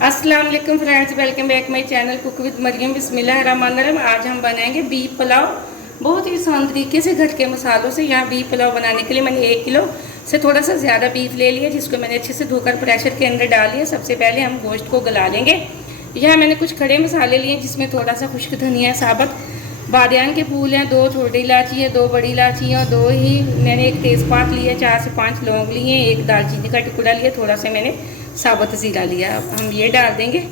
अस्सलाम वालेकुम friends, welcome back my channel cook with Mariam. बिस्मिल्लाहिर्रहमानिर्रहीम। आज हम बनाएंगे बीफ पुलाव बहुत ही आसान तरीके से घर के मसालों से। यहाँ बीफ पुलाव बनाने के लिए मैंने 1 किलो से थोड़ा सा ज़्यादा बीफ ले लिया, जिसको मैंने अच्छे से धोकर प्रेशर के अंदर डाल लिया। सबसे पहले हम गोश्त को गला लेंगे। यहाँ मैंने कुछ खड़े मसाले लिए, जिसमें थोड़ा सा खुश्क धनिया साबुत, बादियान के फूल हैं, 2 छोटी इलायची है, 2 बड़ी इलायची है, 2 ही मैंने एक तेज़पात लिया, 4 से 5 लौंग लिए, 1 दालचीनी का टुकड़ा लिया, थोड़ा सा मैंने साबुत ज़ीरा लिया। अब हम ये डाल देंगे।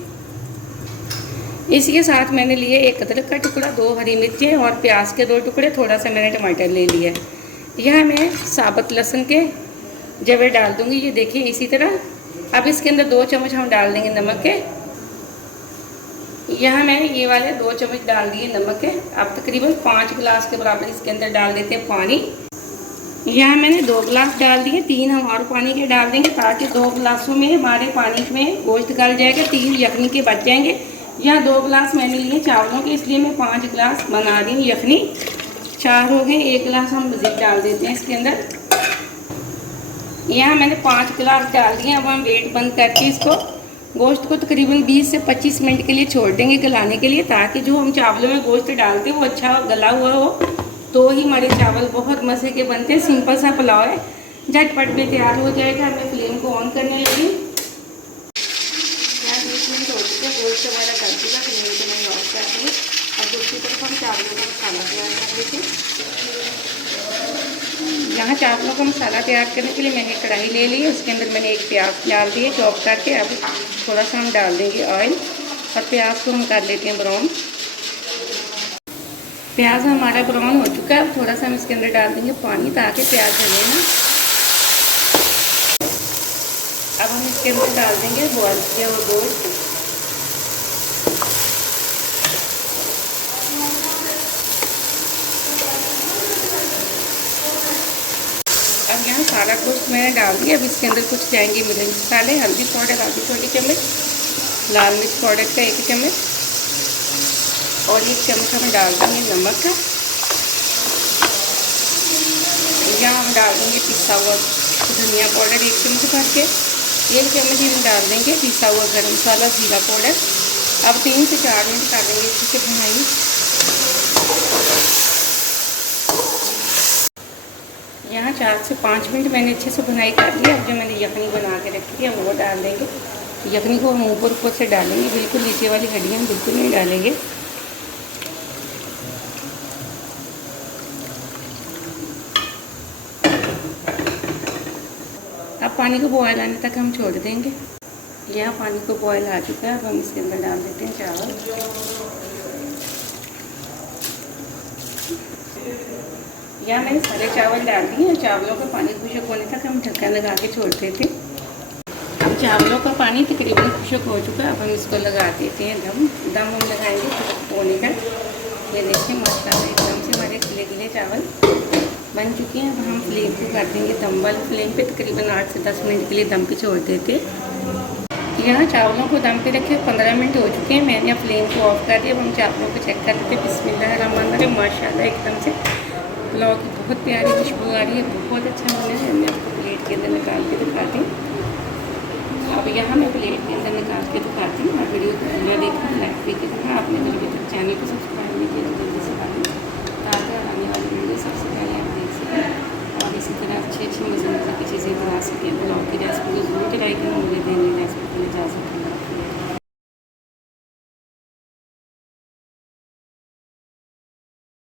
इसी के साथ मैंने लिए 1 अदरक का टुकड़ा, 2 हरी मिर्चें और प्याज के 2 टुकड़े, थोड़ा सा मैंने टमाटर ले लिया। यह मैं साबुत लहसुन के जवे डाल दूंगी, ये देखिए इसी तरह। अब इसके अंदर 2 चम्मच हम डाल देंगे नमक के। यहाँ मैंने ये वाले 2 चम्मच डाल दिए नमक के। अब तकरीबन 5 गिलास के बराबर इसके अंदर डाल देते हैं पानी। यहाँ मैंने 2 गिलास डाल दिए, 3 हम और पानी के डाल देंगे, ताकि 2 गिलासों में हमारे पानी में गोश्त गल जाएगा, 3 यखनी के बच जाएंगे। यहाँ 2 गिलास मैंने लिए चावलों के, इसलिए मैं 5 गिलास बना रही हूँ यखनी। 4 हो गए, 1 गिलास हम मज़ीद डाल देते हैं इसके अंदर। यहाँ मैंने 5 गिलास डाल दिए। अब हम वेट बंद करके इसको गोश्त को तकरीबन 20 से 25 मिनट के लिए छोड़ देंगे गलाने के लिए, ताकि जो हम चावलों में गोश्त डालते हैं वो अच्छा गला हुआ हो, तो ही हमारे चावल बहुत मज़े के बनते हैं। सिंपल सा पुलाव है, झटपट में तैयार हो जाएगा। मैं फ्लेम को ऑन करने लगी। यहाँ 20 मिनट हो चुके हैं, गोश्त हमारा गल चुका, फ्लेम को मैंने ऑफ कर दी। अब दूसरी तरफ हम चावलों का मसाला तैयार कर लेते हैं। यहाँ चावलों का मसाला तैयार करने के लिए मैंने कढ़ाई ले ली है, उसके अंदर मैंने 1 प्याज डाल दिए चॉप करके। अब थोड़ा सा हम डाल देंगे ऑयल और प्याज को हम कर लेते हैं ब्राउन। प्याज हमारा ब्राउन हो चुका है। अब थोड़ा सा हम इसके अंदर डाल देंगे पानी, ताकि प्याज जले ना। अब हम इसके अंदर डाल देंगे बॉयल किया हुआ गोश्त। अब यहाँ सारा गोश्त मैंने डाल दिया। अब इसके अंदर कुछ जाएंगे मिर्च मसाले, हल्दी पाउडर आधी छोटी चम्मच, लाल मिर्च पाउडर का 1 चम्मच और 1 चम्मच हम डाल देंगे नमक का। यहाँ हम डाल देंगे पिसा हुआ धनिया पाउडर 1 चम्मच भर के, 1 चम्मच ही हम डाल देंगे पिसा हुआ गरम मसाला जीरा पाउडर। अब 3 से 4 मिनट कर देंगे अच्छे से भुनाई। यहाँ 4 से 5 मिनट मैंने अच्छे से भुनाई कर ली। अब जो मैंने यखनी बना के रखी है वो डाल देंगे। यखनी को हम ऊपर से डालेंगे, बिल्कुल नीचे वाली हड्डियाँ हम बिल्कुल नहीं डालेंगे। अब पानी को बॉयल आने तक हम छोड़ देंगे। यह पानी को बॉयल आ चुका है। अब हम इसके अंदर डाल देते हैं चावल। यहाँ मैंने सारे चावल डाल दिए। चावलों का पानी खुश्क होने तक हम ढक्कन लगा के छोड़ते थे। अब चावलों का पानी तकरीबन खुश्क हो चुका है। अब हम इसको लगा देते हैं दम हम लगाएंगे होने का। ये देखिए माशाल्लाह एकदम से हमारे खिले खिले चावल बन चुके हैं। अब हम फ्लेम को कर देंगे दम वाली फ्लेम पे, तकरीबन 8 से 10 मिनट के लिए दम पे छोड़ देते। यहाँ चावलों को दम पे रखे 15 मिनट हो चुके हैं। मैंने फ्लेम को ऑफ कर दिया। अब हम चावलों को चेक कर लेते हैं। बिस्मिल्लाहिर्रहमानिर्रहीम। माशाल्लाह एकदम से पुलाव की बहुत प्यारी खुशबू आ रही है, बहुत अच्छा बना है। मैं आपको प्लेट के अंदर निकाल के दिखाती हूँ। अब यहाँ मैं प्लेट के अंदर निकाल के दिखाती हूँ। और वीडियो को पूरा देखना, लाइक भी करना। आपने मेरे अभी तक चैनल को सब्सक्राइब नहीं किया तो जल्दी से कर लें, ताकि आने वाली वीडियो सबसे पहले आप देख सकें और इसी तरह अच्छी मज़े की चीज़ें बना सकें। पुलाव की रेसिपी को ज़रूर ट्राई करें।